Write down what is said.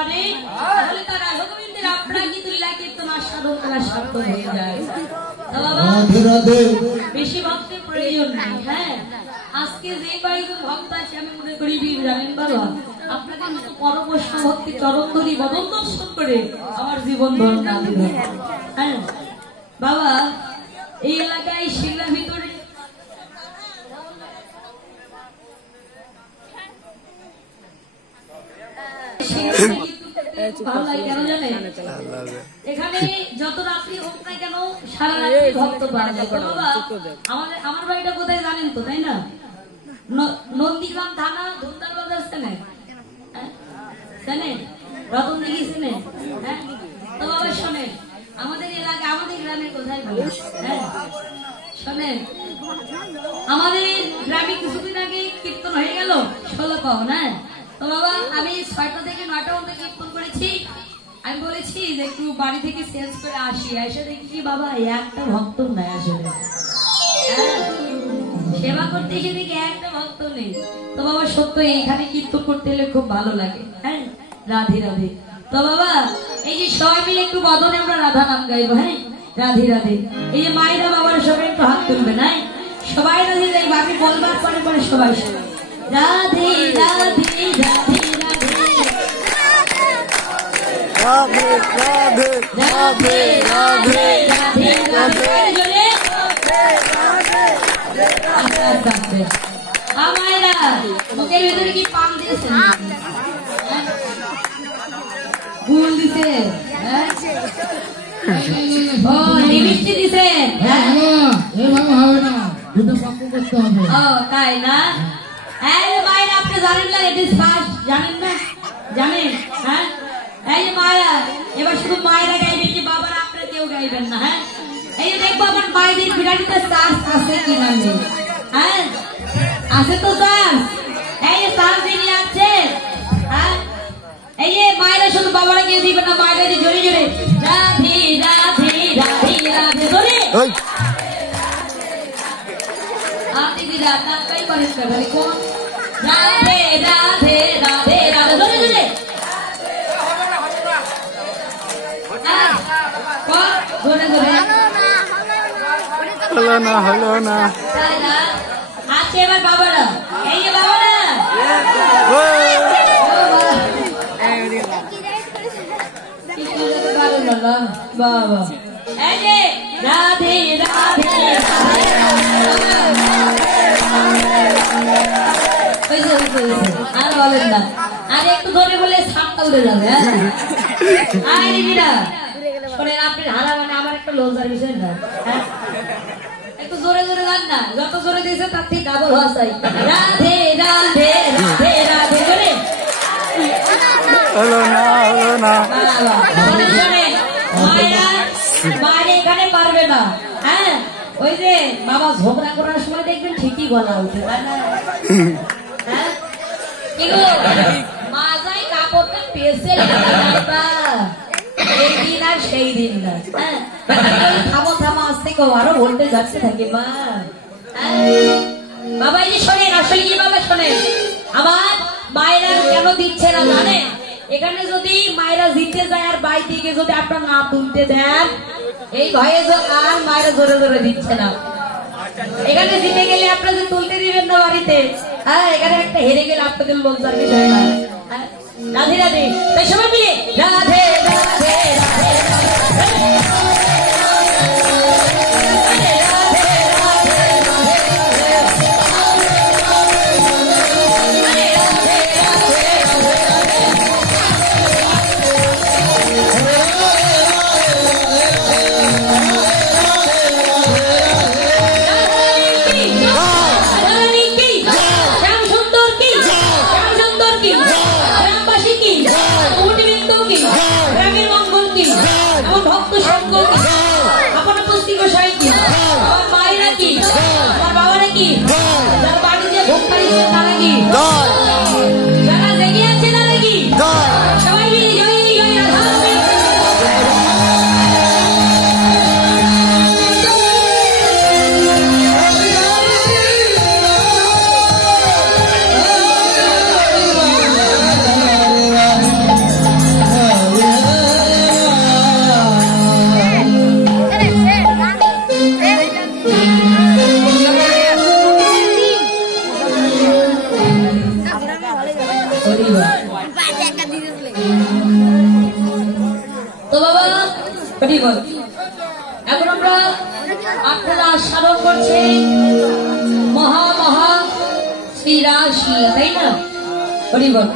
পারে তাহলে তার রাধা গোবিন্দের আপনার কিন্তু লীলা কীর্তন আস্বাদন করা সার্থক হয়ে যায়। বেশি ভক্তের প্রয়োজন নেই। হ্যাঁ, আজকে যে কয়েকজন ভক্ত আছে আমি মনে করি জানেন বাবা, আপনাদের মতো পরবৈষ্ণ ভক্তি চরণ ধরি বদন দর্শন করে আমার জীবন ধন্য। হ্যাঁ বাবা, এই এলাকায় শিলার ভিতরে ভালো লাগে কেন জানেন? এখানে যত রাত্রি হোক না কেন সারা রাত্রি ভক্ত পাওয়া যায়। বাবা আমার বাড়িটা কোথায় জানেন তো, তাই না? নন্দীগ্রাম থানা ধুমতাল বাজার চেনেন? চেনেন? রতন দিঘি চেনেন? হ্যাঁ, তো বাবা শোনেন, আমাদের এলাকা আমাদের গ্রামে কোথায় বলে? হ্যাঁ শোনেন, আমাদের গ্রামে কিছুদিন আগে কীর্তন হয়ে গেল 16 পাও। হ্যাঁ, তো বাবা আমি 6টা থেকে 9টা পর্যন্ত কীর্তন করেছি। আমি বলেছি যে একটু বাড়ি থেকে চেঞ্জ করে আসি, এসে দেখি কি বাবা একটা ভক্ত নাই আসলে। সেবা করতে এসে দেখি একটা ভক্ত নেই। তো বাবা সত্য এখানে কীর্তন করতে এলে খুব ভালো লাগে। হ্যাঁ, রাধে রাধে। তো বাবা এই যে সবাই মিলে একটু বদনে আমরা রাধা নাম গাইবো। হ্যাঁ, রাধে রাধে। এই যে মায়েরা বাবার সবাই একটু হাত তুলবে। না সবাই রাধে যাইবো, আমি বলবার পরে পরে সবাই রাধে রাধে রাধে রাধে রাধে রাধে রাধে রাধে আমায়রা মুখের ভিতরে কি পান দিয়েছেন? ফুল দিছে? ও লিপস্টিক দিছেন? এভাবে হবে না, দুটো পক্ষ করতে হবে। ও তাই না? এই মায়েরা আপনি জানেন না এটি ফার্স্ট, জানেন না? জানেন? হ্যাঁ, এই যে মায়েরা এবার শুধু মায়েরা গাইবে কি বাবারা আপনারা কেউ গাইবেন না। হ্যাঁ, এই যে দেখবো আমার মায়েদের বিরাটিতে চার্জ আছে কি না? হ্যাঁ আছে তো চার্জ, এই যে চার্জ দিয়ে আছে। হ্যাঁ, এই যে মায়েরা শুধু বাবারা কেউ দিবেন না, মায়েরা যে জোরে জোরে রাধে রাধে রাধে রাধে জোরে আপনি দিদি আপনার তাই পরিষ্কার ভাই কোন রাধে রাধে রাধে রাধে জোরে জোরে জোরে জোরে হলো না হলো না। আচ্ছা এবার বাবারা, এই যে বাবারা বাবা এই যে রাধে রাধে আর বলেন না, আর একটু ধরে বলে সাতটা উঠে যাবে। হ্যাঁ দিদিরা শোনেন, আপনি হারা মানে আমার একটা লজ্জার বিষয় না। হ্যাঁ, একটু জোরে জোরে গান না, যত জোরে দিয়েছে তার থেকে ডাবল হওয়া চাই। রাধে রাধে রাধে রাধে জোরে হলো না হলো না। মায়েরা এখানে পারবে না। হ্যাঁ, ওই যে বাবা ঝগড়া করার সময় দেখবেন ঠিকই গলা উঠে। হ্যাঁ, মা যাই কাপড়টা পেয়েছে এই দিন আর সেই দিন না। হ্যাঁ, থামো থামো আসতে কেউ আরো বলতে যাচ্ছে থাকে মা। বাবা এই যে শোনেন, আসলে কি বাবা শোনেন, আমার মায়েরা কেন দিচ্ছে না জানেন? এখানে যদি মায়েরা জিতে যায় আর বাই দিকে যদি আপনার না তুলতে দেন, এই ভয়ে আর মায়েরা জোরে জোরে দিচ্ছে না। এখানে জিতে গেলে আপনাদের তুলতে দিবেন না বাড়িতে। হ্যাঁ, এখানে একটা হেরে গেলে আপনাদের লজ্জার বিষয় না। রাধে রাধে, তাই সবাই মিলে রাধে রাধে রাধে তো বাবা হরি বল। এখন আমরা আপনারা স্মরণ করছেন মহা মহা শ্রী রাশি, তাই না? হরি বল।